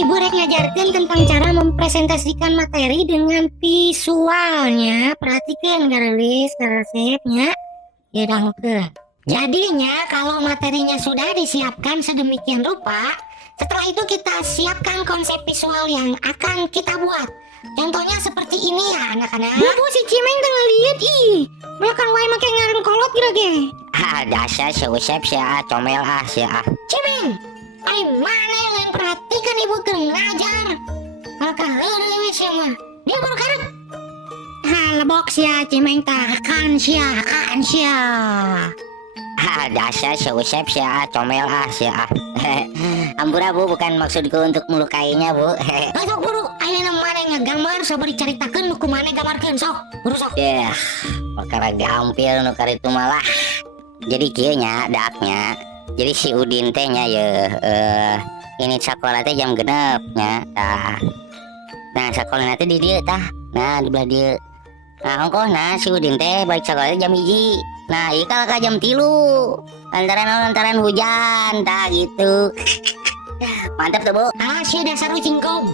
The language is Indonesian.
Ibu rek ngajarkan tentang cara mempresentasikan materi dengan visualnya. Perhatikan garis resepnya. Ya dangkeun. Jadinya kalau materinya sudah disiapkan sedemikian rupa, setelah itu kita siapkan konsep visual yang akan kita buat. Contohnya seperti ini ya anak-anak. Bu si Cimeng tengah lihat ih. Makan wae make ngaran kolot kira ge. Dasar si Usep si comel si Cimeng, ai mana yang perhatikan ibu keur ngajar. Maka heureuy sia mah. Dia baru karep. Lebok sia Cimeng tah kan sia. Dasar si Usep si comel si Ampura Bu, bukan maksudku untuk melukainya Bu. Sok buru, ayeuna mana ngagambar sabari caritakeun nu kumaha gambarkeun sok. Buru sok. Ya, perkara gampil nu karitu malah. Jadi kieu nya daknya. Jadi si Udin teh nya ye ini sekolah teh jam 6 nya tah. Nah, sekolah teh di dieu tah. Nah, di belah dieu. Nah, ongkohna si Udin teh balik sekolah jam 1. Nah, ieu ka jam 3. Lantaran hujan tah gitu. Mantap tuh Bu. Si dasar ucingkong.